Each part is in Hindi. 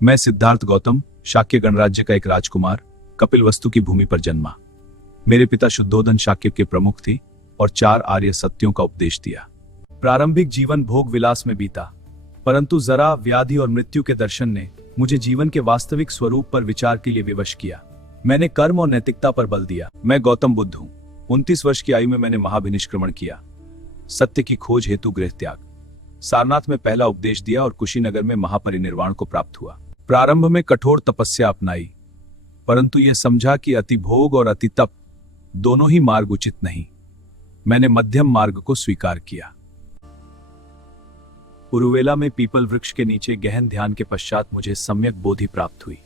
मैं सिद्धार्थ गौतम शाक्य गणराज्य का एक राजकुमार कपिलवस्तु की भूमि पर जन्मा। मेरे पिता शुद्धोदन शाक्य के प्रमुख थे और 4 आर्य सत्यों का उपदेश दिया। प्रारंभिक जीवन भोग विलास में बीता, परंतु जरा व्याधि और मृत्यु के दर्शन ने मुझे जीवन के वास्तविक स्वरूप पर विचार के लिए विवश किया। मैंने कर्म और नैतिकता पर बल दिया। मैं गौतम बुद्ध हूँ। 29 वर्ष की आयु में मैंने महाविनिष्क्रमण किया, सत्य की खोज हेतु गृह त्याग, सारनाथ में पहला उपदेश दिया और कुशीनगर में महापरिनिर्वाण को प्राप्त हुआ। प्रारंभ में कठोर तपस्या अपनाई, परंतु यह समझा कि अति भोग और अति तप दोनों ही मार्ग उचित नहीं। मैंने मध्यम मार्ग को स्वीकार किया। उरुवेला में पीपल वृक्ष के नीचे गहन ध्यान के पश्चात मुझे सम्यक बोधि प्राप्त हुई।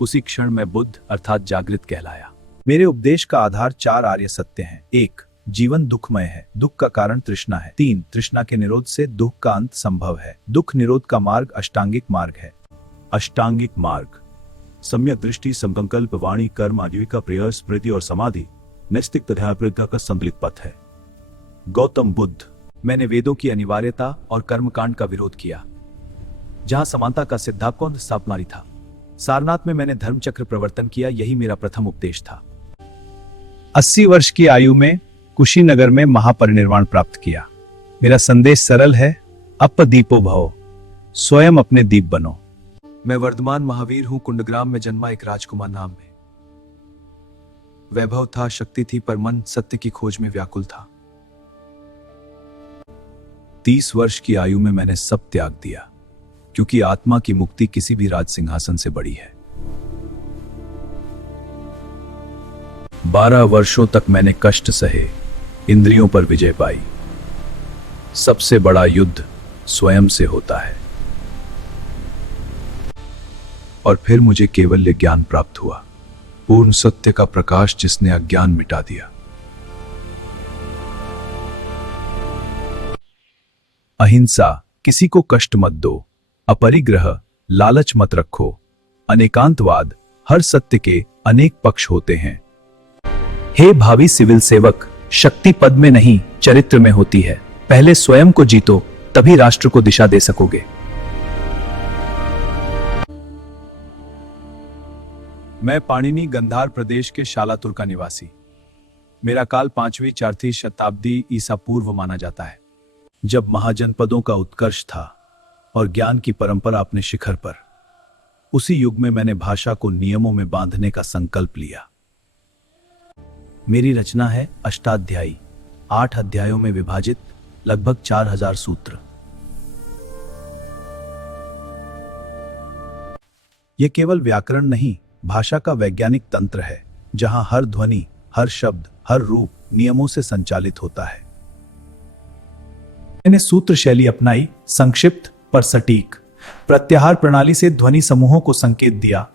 उसी क्षण मैं बुद्ध अर्थात जागृत कहलाया। मेरे उपदेश का आधार 4 आर्य सत्य हैं। 1. जीवन दुखमय है, दुख का कारण तृष्णा है। 3. तृष्णा के निरोध से दुख का अंत संभव है। दुख निरोध का मार्ग अष्टांगिक मार्ग है। अष्टांगिक मार्ग सम्यक दृष्टि, संकल्प, वाणी, कर्म, आजीविका, प्रेय, स्मृति और समाधि नैतिक तथा प्रज्ञा का संतुलित पथ है। गौतम बुद्ध। मैंने वेदों की अनिवार्यता और कर्मकांड का विरोध किया, जहां समानता का सिद्धांत स्थापना था। सारनाथ में मैंने धर्मचक्र प्रवर्तन किया, यही मेरा प्रथम उपदेश था। 80 वर्ष की आयु में कुशीनगर में महापरिनिर्वाण प्राप्त किया। मेरा संदेश सरल है, अपदीपो भव, स्वयं अपने दीप बनो। मैं वर्धमान महावीर हूं, कुंडग्राम में जन्मा एक राजकुमार नाम में। वैभव था, शक्ति थी, पर मन सत्य की खोज में व्याकुल था। 30 वर्ष की आयु में मैंने सब त्याग दिया, क्योंकि आत्मा की मुक्ति किसी भी राज सिंहासन से बड़ी है। 12 वर्षों तक मैंने कष्ट सहे, इंद्रियों पर विजय पाई। सबसे बड़ा युद्ध स्वयं से होता है। और फिर मुझे केवल्य ज्ञान प्राप्त हुआ, पूर्ण सत्य का प्रकाश जिसने अज्ञान मिटा दिया। अहिंसा, किसी को कष्ट मत दो। अपरिग्रह, लालच मत रखो। अनेकांतवाद, हर सत्य के अनेक पक्ष होते हैं। हे भावी सिविल सेवक, शक्ति पद में नहीं चरित्र में होती है। पहले स्वयं को जीतो, तभी राष्ट्र को दिशा दे सकोगे। मैं पाणिनि गंधार प्रदेश के शालातुर का निवासी। मेरा काल 5वीं-4वीं शताब्दी ईसा पूर्व माना जाता है, जब महाजनपदों का उत्कर्ष था और ज्ञान की परंपरा अपने शिखर पर। उसी युग में मैंने भाषा को नियमों में बांधने का संकल्प लिया। मेरी रचना है अष्टाध्यायी, 8 अध्यायों में विभाजित, लगभग 4000 सूत्र। यह केवल व्याकरण नहीं, भाषा का वैज्ञानिक तंत्र है, जहां हर ध्वनि, हर शब्द, हर रूप नियमों से संचालित होता है। मैंने सूत्र शैली अपनाई, संक्षिप्त पर सटीक। प्रत्याहार प्रणाली से ध्वनि समूहों को संकेत दिया।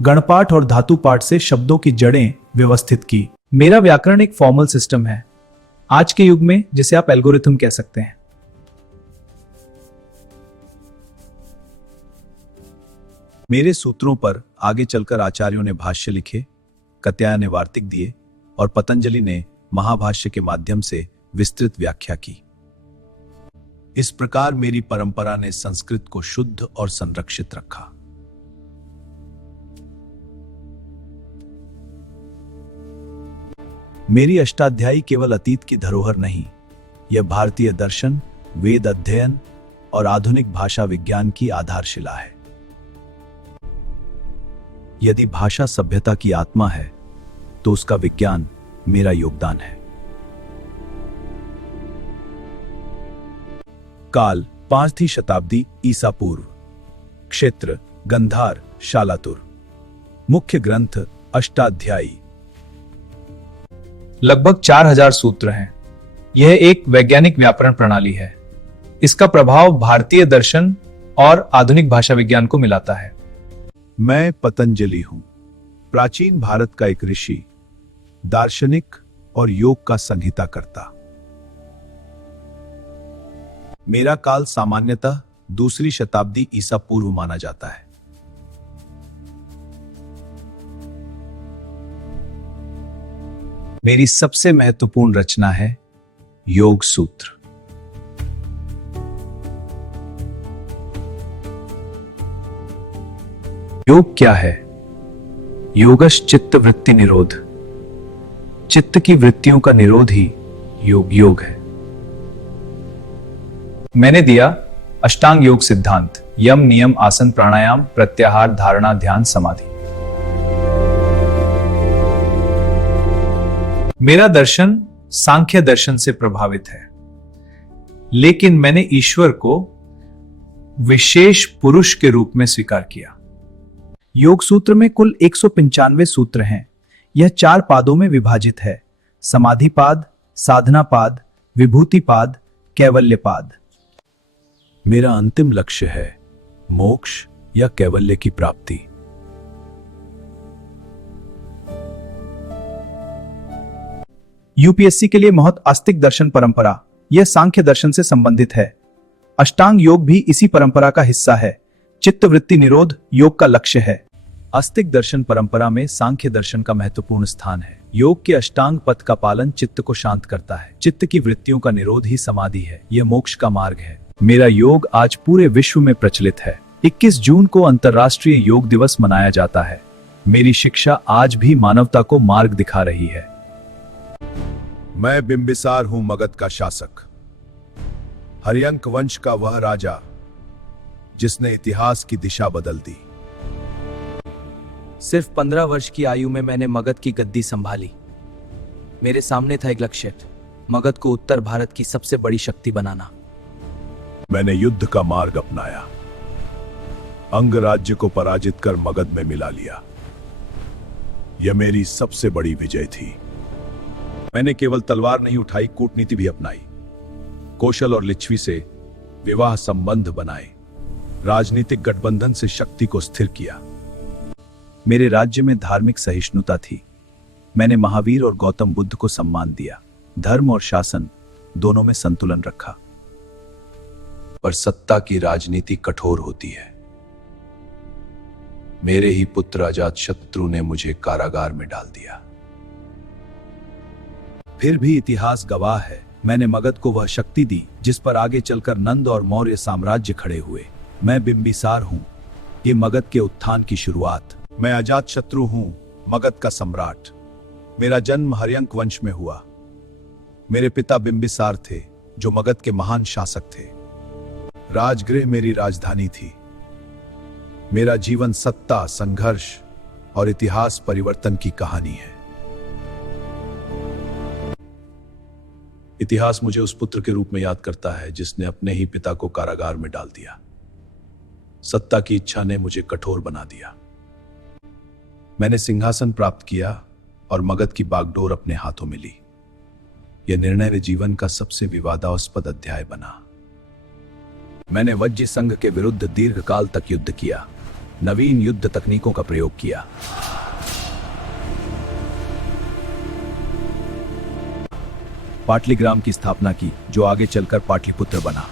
गणपाठ और धातु पाठ से शब्दों की जड़ें व्यवस्थित की। मेरा व्याकरण एक फॉर्मल सिस्टम है, आज के युग में जिसे आप एल्गोरिथम कह सकते हैं। मेरे सूत्रों पर आगे चलकर आचार्यों ने भाष्य लिखे, कत्यायन ने वार्तिक दिए और पतंजलि ने महाभाष्य के माध्यम से विस्तृत व्याख्या की। इस प्रकार मेरी परंपरा ने संस्कृत को शुद्ध और संरक्षित रखा। मेरी अष्टाध्यायी केवल अतीत की धरोहर नहीं, यह भारतीय दर्शन, वेद अध्ययन और आधुनिक भाषा विज्ञान की आधारशिला है। यदि भाषा सभ्यता की आत्मा है, तो उसका विज्ञान मेरा योगदान है। काल 5वीं शताब्दी ईसा पूर्व। क्षेत्र गंधार, शालातुर। मुख्य ग्रंथ अष्टाध्यायी। लगभग 4000 सूत्र हैं। यह एक वैज्ञानिक व्याकरण प्रणाली है। इसका प्रभाव भारतीय दर्शन और आधुनिक भाषा विज्ञान को मिलाता है। मैं पतंजलि हूं, प्राचीन भारत का एक ऋषि, दार्शनिक और योग का संहिता करता। मेरा काल सामान्यतः 2री शताब्दी ईसा पूर्व माना जाता है। मेरी सबसे महत्वपूर्ण रचना है योग सूत्र। योग क्या है? योगश चित्त वृत्ति निरोध। चित्त की वृत्तियों का निरोध ही योग है। मैंने दिया अष्टांग योग सिद्धांत: यम, नियम, आसन, प्राणायाम, प्रत्याहार, धारणा, ध्यान, समाधि। मेरा दर्शन सांख्य दर्शन से प्रभावित है, लेकिन मैंने ईश्वर को विशेष पुरुष के रूप में स्वीकार किया। योग सूत्र में कुल 195 सूत्र हैं। यह 4 पादों में विभाजित है: समाधि पाद, साधना पाद, विभूति पाद, कैवल्य पाद। मेरा अंतिम लक्ष्य है मोक्ष या कैवल्य की प्राप्ति। यूपीएससी के लिए महत आस्तिक दर्शन परंपरा, यह सांख्य दर्शन से संबंधित है। अष्टांग योग भी इसी परंपरा का हिस्सा है। चित्त वृत्ति निरोध योग का लक्ष्य है। आस्तिक दर्शन परंपरा में सांख्य दर्शन का महत्वपूर्ण स्थान है। योग के अष्टांग पथ का पालन चित्त को शांत करता है। चित्त की वृत्तियों का निरोध ही समाधि है। यह मोक्ष का मार्ग है। मेरा योग आज पूरे विश्व में प्रचलित है। 21 जून को अंतर्राष्ट्रीय योग दिवस मनाया जाता है। मेरी शिक्षा आज भी मानवता को मार्ग दिखा रही है। मैं बिंबिसार हूं, मगध का शासक, हर्यंक वंश का वह राजा जिसने इतिहास की दिशा बदल दी। सिर्फ 15 वर्ष की आयु में मैंने मगध की गद्दी संभाली। मेरे सामने था एक लक्ष्य, मगध को उत्तर भारत की सबसे बड़ी शक्ति बनाना। मैंने युद्ध का मार्ग अपनाया, अंग राज्य को पराजित कर मगध में मिला लिया। यह मेरी सबसे बड़ी विजय थी। मैंने केवल तलवार नहीं उठाई, कूटनीति भी अपनाई। कौशल और लिच्छवी से विवाह संबंध बनाए, राजनीतिक गठबंधन से शक्ति को स्थिर किया। मेरे राज्य में धार्मिक सहिष्णुता थी। मैंने महावीर और गौतम बुद्ध को सम्मान दिया। धर्म और शासन दोनों में संतुलन रखा। पर सत्ता की राजनीति कठोर होती है। मेरे ही पुत्र अजातशत्रु ने मुझे कारागार में डाल दिया। फिर भी इतिहास गवाह है, मैंने मगध को वह शक्ति दी जिस पर आगे चलकर नंद और मौर्य साम्राज्य खड़े हुए। मैं बिंबिसार हूं, ये मगध के उत्थान की शुरुआत। मैं अजातशत्रु हूं, मगध का सम्राट। मेरा जन्म हर्यंक वंश में हुआ। मेरे पिता बिंबिसार थे, जो मगध के महान शासक थे। राजगृह मेरी राजधानी थी। मेरा जीवन सत्ता, संघर्ष और इतिहास परिवर्तन की कहानी है। इतिहास मुझे उस पुत्र के रूप में याद करता है जिसने अपने ही पिता को कारागार में डाल दिया। सत्ता की इच्छा ने मुझे कठोर बना दिया। मैंने सिंहासन प्राप्त किया और मगध की बागडोर अपने हाथों में ली। यह निर्णय मेरे जीवन का सबसे विवादास्पद अध्याय बना। मैंने वज्र संघ के विरुद्ध दीर्घकाल तक युद्ध किया, नवीन युद्ध तकनीकों का प्रयोग किया। पाटलिग्राम की स्थापना की, जो आगे चलकर पाटलिपुत्र बना।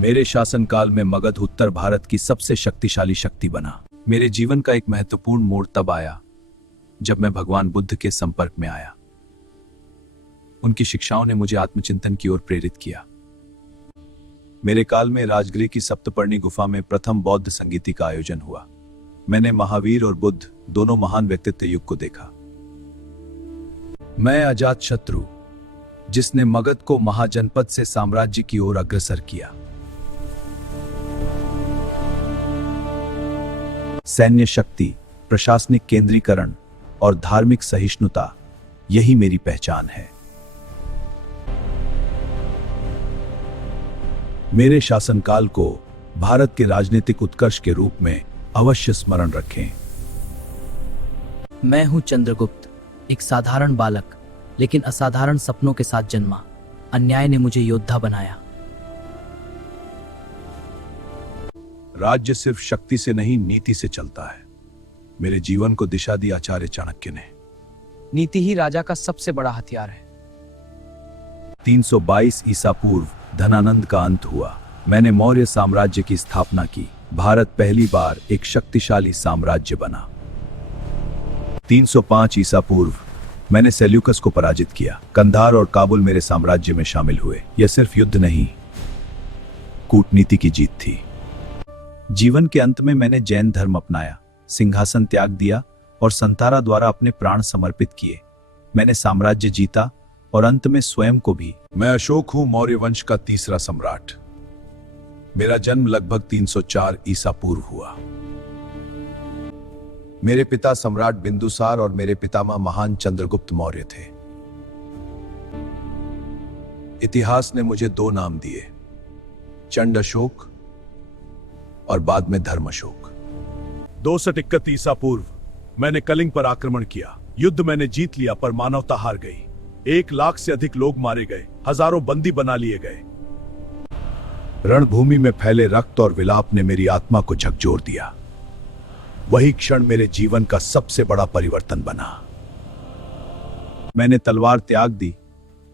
मेरे शासनकाल में मगध उत्तर भारत की सबसे शक्तिशाली शक्ति बना। मेरे जीवन का एक महत्वपूर्ण मोड़ तब आया जब मैं भगवान बुद्ध के संपर्क में आया। उनकी शिक्षाओं ने मुझे आत्मचिंतन की ओर प्रेरित किया। मेरे काल में राजगृह की सप्तपर्णी गुफा में प्रथम बौद्ध संगीति का आयोजन हुआ। मैंने महावीर और बुद्ध दोनों महान व्यक्तित्व युग को देखा। मैं अजातशत्रु, जिसने मगध को महाजनपद से साम्राज्य की ओर अग्रसर किया। सैन्य शक्ति, प्रशासनिक केंद्रीकरण और धार्मिक सहिष्णुता, यही मेरी पहचान है। मेरे शासनकाल को भारत के राजनीतिक उत्कर्ष के रूप में अवश्य स्मरण रखें। मैं हूं चंद्रगुप्त, एक साधारण बालक, लेकिन असाधारण सपनों के साथ जन्मा। अन्याय ने मुझे योद्धा बनाया। राज्य सिर्फ शक्ति से नहीं, नीति से चलता है। मेरे जीवन को दिशा दी आचार्य चाणक्य ने। नीति ही राजा का सबसे बड़ा हथियार है। 322 ईसा पूर्व धनानंद का अंत हुआ। मैंने मौर्य साम्राज्य की स्थापना की। भारत पहली बार एक शक्तिशाली साम्राज्य बना। 305 ईसा पूर्व मैंने सेल्यूकस को पराजित किया। कंधार और काबुल मेरे साम्राज्य में शामिल हुए। यह सिर्फ युद्ध नहीं, कूटनीति की जीत थी। जीवन के अंत में मैंने जैन धर्म अपनाया, सिंहासन त्याग दिया और संतारा द्वारा अपने प्राण समर्पित किए। मैंने साम्राज्य जीता और अंत में स्वयं को भी। मैं अशोक हूं, मौर्य वंश का तीसरा सम्राट। मेरा जन्म लगभग 304 ईसा पूर्व हुआ। मेरे पिता सम्राट बिंदुसार और मेरे पितामह महान चंद्रगुप्त मौर्य थे। इतिहास ने मुझे दो नाम दिए, चंड अशोक और बाद में धर्म अशोक। 231 ईसा पूर्व मैंने कलिंग पर आक्रमण किया। युद्ध मैंने जीत लिया पर मानवता हार गई। 1 लाख से अधिक लोग मारे गए, हजारों बंदी बना लिए गए। रणभूमि में फैले रक्त और विलाप ने मेरी आत्मा को झकझोर दिया। वही क्षण मेरे जीवन का सबसे बड़ा परिवर्तन बना। मैंने तलवार त्याग दी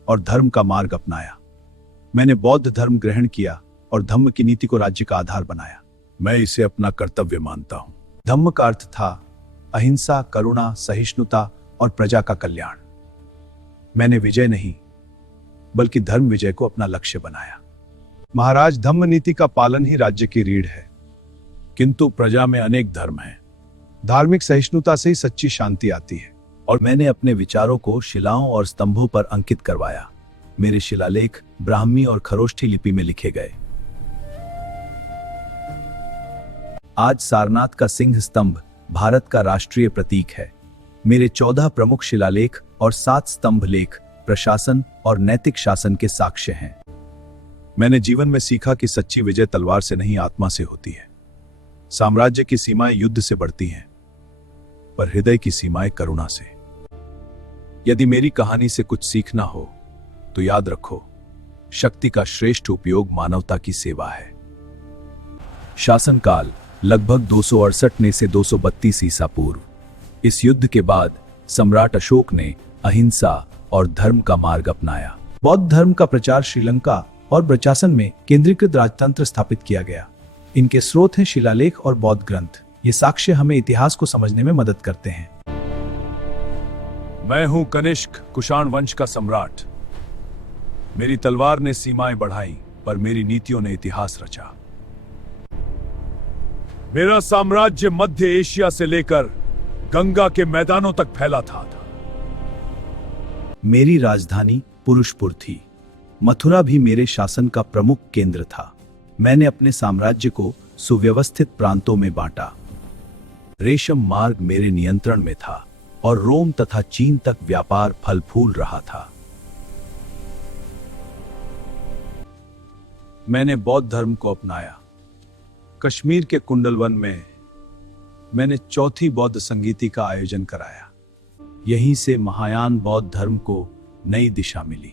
और धर्म का मार्ग अपनाया। मैंने बौद्ध धर्म ग्रहण किया और धम्म की नीति को राज्य का आधार बनाया। मैं इसे अपना कर्तव्य मानता हूं। धम्म का अर्थ था अहिंसा, करुणा, सहिष्णुता और प्रजा का कल्याण। मैंने विजय नहीं बल्कि धर्म विजय को अपना लक्ष्य बनाया। महाराज, धम्म नीति का पालन ही राज्य की रीढ़ है, किंतु प्रजा में अनेक धर्म हैं। धार्मिक सहिष्णुता से ही सच्ची शांति आती है। और मैंने अपने विचारों को शिलाओं और स्तंभों पर अंकित करवाया। मेरे शिलालेख ब्राह्मी और खरोष्ठी लिपि में लिखे गए। आज सारनाथ का सिंह स्तंभ भारत का राष्ट्रीय प्रतीक है। मेरे 14 प्रमुख शिलालेख और 7 स्तंभ लेख प्रशासन और नैतिक शासन के साक्ष्य हैं। मैंने जीवन में सीखा कि सच्ची विजय तलवार से नहीं, आत्मा से होती है। साम्राज्य की सीमाएं युद्ध से बढ़ती हैं, पर हृदय की सीमाएं करुणा से। यदि मेरी कहानी से कुछ सीखना हो तो याद रखो, शक्ति का श्रेष्ठ उपयोग मानवता की सेवा है। शासनकाल लगभग 268 से 232 ईसा पूर्व। इस युद्ध के बाद सम्राट अशोक ने अहिंसा और धर्म का मार्ग अपनाया। बौद्ध धर्म का प्रचार श्रीलंका और ब्रचासन में केंद्रीकृत राजतंत्र स्थापित किया गया। इनके स्रोत हैं शिलालेख और बौद्ध ग्रंथ। ये साक्ष्य हमें इतिहास को समझने में मदद करते हैं। मैं हूं कनिष्क, कुषाण वंश का सम्राट। मेरी तलवार ने सीमाएं बढ़ाई, पर मेरी नीतियों ने इतिहास रचा। मेरा साम्राज्य मध्य एशिया से लेकर गंगा के मैदानों तक फैला था। मेरी राजधानी पुरुषपुर थी। मथुरा भी मेरे शासन का प्रमुख केंद्र था। मैंने अपने साम्राज्य को सुव्यवस्थित प्रांतों में बांटा। रेशम मार्ग मेरे नियंत्रण में था और रोम तथा चीन तक व्यापार फल फूल रहा था। मैंने बौद्ध धर्म को अपनाया। कश्मीर के कुंडलवन में मैंने चौथी बौद्ध संगीति का आयोजन कराया। यहीं से महायान बौद्ध धर्म को नई दिशा मिली।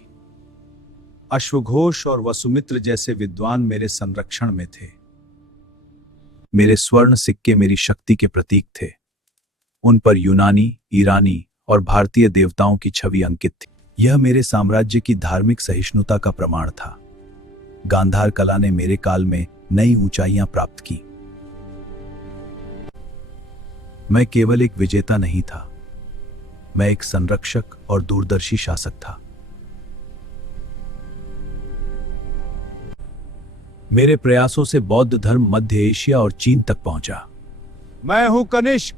अश्वघोष और वसुमित्र जैसे विद्वान मेरे संरक्षण में थे। मेरे स्वर्ण सिक्के मेरी शक्ति के प्रतीक थे। उन पर यूनानी, ईरानी और भारतीय देवताओं की छवि अंकित थी। यह मेरे साम्राज्य की धार्मिक सहिष्णुता का प्रमाण था। गांधार कला ने मेरे काल में नई ऊंचाइयां प्राप्त की। मैं केवल एक विजेता नहीं था, मैं एक संरक्षक और दूरदर्शी शासक था। मेरे प्रयासों से बौद्ध धर्म मध्य एशिया और चीन तक पहुंचा। मैं हूं कनिष्क,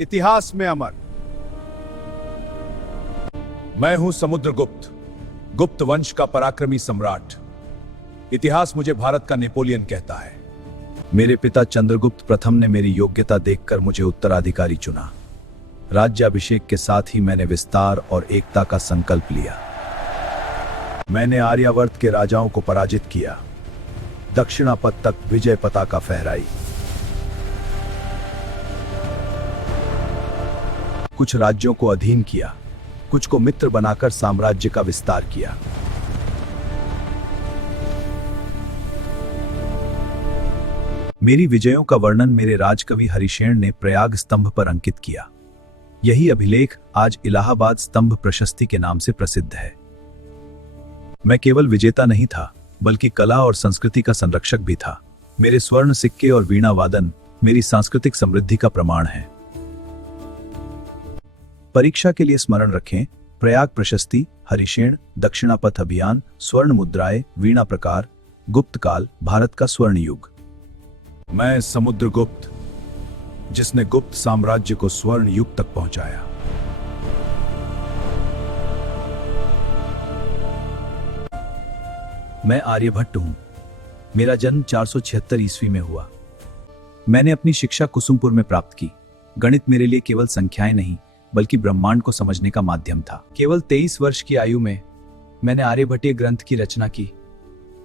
इतिहास में अमर। मैं हूं समुद्रगुप्त, गुप्त वंश का पराक्रमी सम्राट। इतिहास मुझे भारत का नेपोलियन कहता है। मेरे पिता चंद्रगुप्त प्रथम ने मेरी योग्यता देखकर मुझे उत्तराधिकारी चुना। राज्याभिषेक के साथ ही मैंने विस्तार और एकता का संकल्प लिया। मैंने आर्यावर्त के राजाओं को पराजित किया, दक्षिणापथ तक विजय पताका फहराई। कुछ राज्यों को अधीन किया, कुछ को मित्र बनाकर साम्राज्य का विस्तार किया। मेरी विजयों का वर्णन मेरे राजकवि हरिशेन ने प्रयाग स्तंभ पर अंकित किया। यही अभिलेख आज इलाहाबाद स्तंभ प्रशस्ति के नाम से प्रसिद्ध है। मैं केवल विजेता नहीं था, बल्कि कला और संस्कृति का संरक्षक भी था। मेरे स्वर्ण सिक्के और वीणा वादन मेरी सांस्कृतिक समृद्धि का प्रमाण है। परीक्षा के लिए स्मरण रखें: प्रयाग प्रशस्ति, हरिशेन, दक्षिणापथ अभियान, स्वर्ण मुद्राएं, वीणा प्रकार, गुप्त काल, भारत का स्वर्ण युग। मैं समुद्रगुप्त, जिसने गुप्त साम्राज्य को स्वर्ण युग तक पहुंचाया। मैं आर्यभट्ट हूं। मेरा जन्म 476 ईस्वी में हुआ। मैंने अपनी शिक्षा कुसुमपुर में प्राप्त की। गणित मेरे लिए केवल संख्याएं नहीं बल्कि ब्रह्मांड को समझने का माध्यम था। केवल 23 वर्ष की आयु में मैंने आर्यभट्टीय ग्रंथ की रचना की,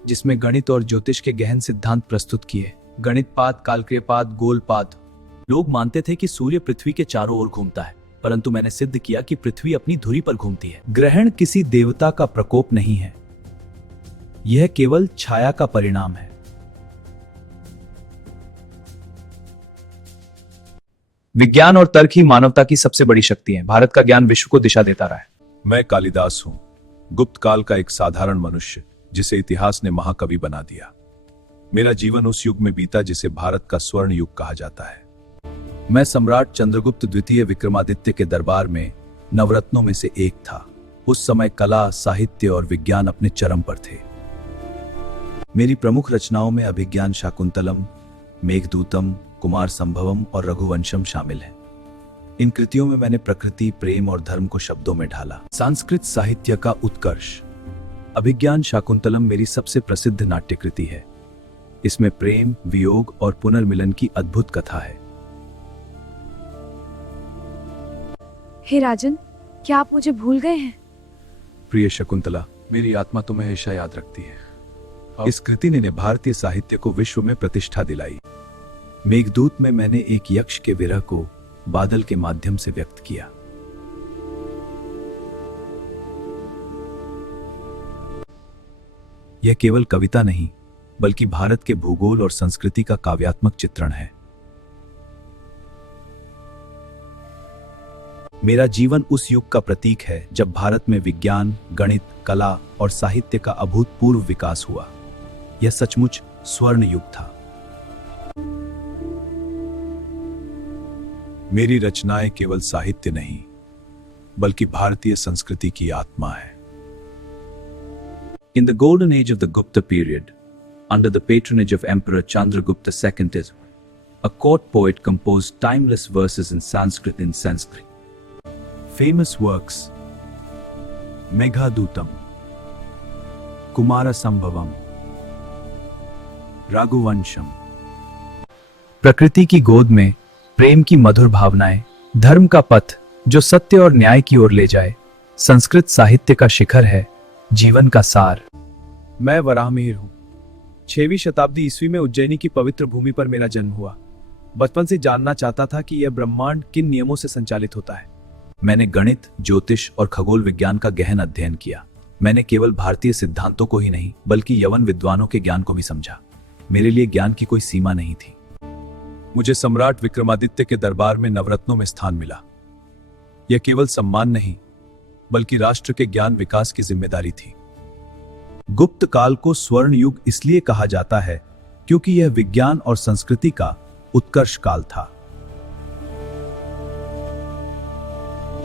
जिसमें गणित और ज्योतिष के गहन सिद्धांत प्रस्तुत किए। गणितपाद, कालक्रियपाद, गोलपाद। लोग मानते थे कि सूर्य पृथ्वी के चारों ओर घूमता है, परंतु मैंने सिद्ध किया कि पृथ्वी अपनी धुरी पर घूमती है। ग्रहण किसी देवता का प्रकोप नहीं है, यह केवल छाया का परिणाम है। विज्ञान और तर्क ही मानवता की सबसे बड़ी शक्ति है। भारत का ज्ञान विश्व को दिशा देता रहा है। मैं कालिदास हूं, गुप्त काल का एक साधारण मनुष्य जिसे इतिहास ने महाकवि बना दिया। मेरा जीवन उस युग में बीता जिसे भारत का स्वर्ण युग कहा जाता है। मैं सम्राट चंद्रगुप्त द्वितीय विक्रमादित्य के दरबार में नवरत्नों में से एक था। उस समय कला, साहित्य और विज्ञान अपने चरम पर थे। मेरी प्रमुख रचनाओं में अभिज्ञान शाकुंतलम, मेघदूतम, कुमार संभवम और रघुवंशम शामिल हैं। इन कृतियों में मैंने प्रकृति, प्रेम और धर्म को शब्दों में ढाला। संस्कृत साहित्य का उत्कर्ष। अभिज्ञान शाकुंतलम मेरी सबसे प्रसिद्ध नाट्य कृति है। इसमें प्रेम, वियोग और पुनर्मिलन की अद्भुत कथा है। हे राजन, क्या आप मुझे भूल गए हैं? प्रिय शकुंतला, मेरी आत्मा तुम्हें हमेशा याद रखती है। इस कृति ने भारतीय साहित्य को विश्व में प्रतिष्ठा दिलाई। मेघदूत में मैंने एक यक्ष के विरह को बादल के माध्यम से व्यक्त किया। यह केवल कविता नहीं बल्कि भारत के भूगोल और संस्कृति का काव्यात्मक चित्रण है। मेरा जीवन उस युग का प्रतीक है जब भारत में विज्ञान, गणित, कला और साहित्य का अभूतपूर्व विकास हुआ। यह सचमुच स्वर्ण युग था। मेरी रचनाएं केवल साहित्य नहीं बल्कि भारतीय संस्कृति की आत्मा है। In the golden age of the Gupta period, under the patronage of Emperor Chandragupta II, a court poet composed timeless verses in Sanskrit. Famous works: Meghadutam, Kumara Sambhavam, Raghuvansham। प्रकृति की गोद में प्रेम की मधुर भावनाएं, धर्म का पथ जो सत्य और न्याय की ओर ले जाए, संस्कृत साहित्य का शिखर है, जीवन का सार। मैं वराहमिहिर हूं। 6वीं शताब्दी ईस्वी में उज्जैनी की पवित्र भूमि पर मेरा जन्म हुआ। बचपन से जानना चाहता था कि यह ब्रह्मांड किन नियमों से संचालित होता है। मैंने गणित, ज्योतिष और खगोल विज्ञान का गहन अध्ययन किया। मैंने केवल भारतीय सिद्धांतों को ही नहीं बल्कि यवन विद्वानों के ज्ञान को भी समझा। मेरे लिए ज्ञान की कोई सीमा नहीं थी। मुझे सम्राट विक्रमादित्य के दरबार में नवरत्नों में स्थान मिला। यह केवल सम्मान नहीं बल्कि राष्ट्र के ज्ञान विकास की जिम्मेदारी थी। गुप्त काल को स्वर्ण युग इसलिए कहा जाता है क्योंकि यह विज्ञान और संस्कृति का उत्कर्ष काल था।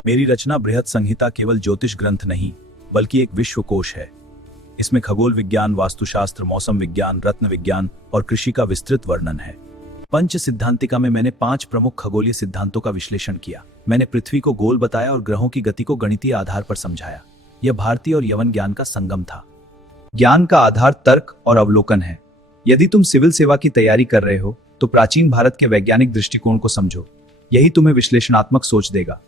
मेरी रचना बृहत संहिता केवल ज्योतिष ग्रंथ नहीं बल्कि एक विश्वकोश है। इसमें खगोल विज्ञान, वास्तुशास्त्र, मौसम विज्ञान, रत्न विज्ञान और कृषि का विस्तृत वर्णन है। पंच सिद्धांतिका में मैंने 5 प्रमुख खगोलीय सिद्धांतों का विश्लेषण किया। मैंने पृथ्वी को गोल बताया और ग्रहों की गति को गणितीय आधार पर समझाया। यह भारतीय और यवन ज्ञान का संगम था। ज्ञान का आधार तर्क और अवलोकन है। यदि तुम सिविल सेवा की तैयारी कर रहे हो तो प्राचीन भारत के वैज्ञानिक दृष्टिकोण को समझो। यही तुम्हें विश्लेषणात्मक सोच देगा।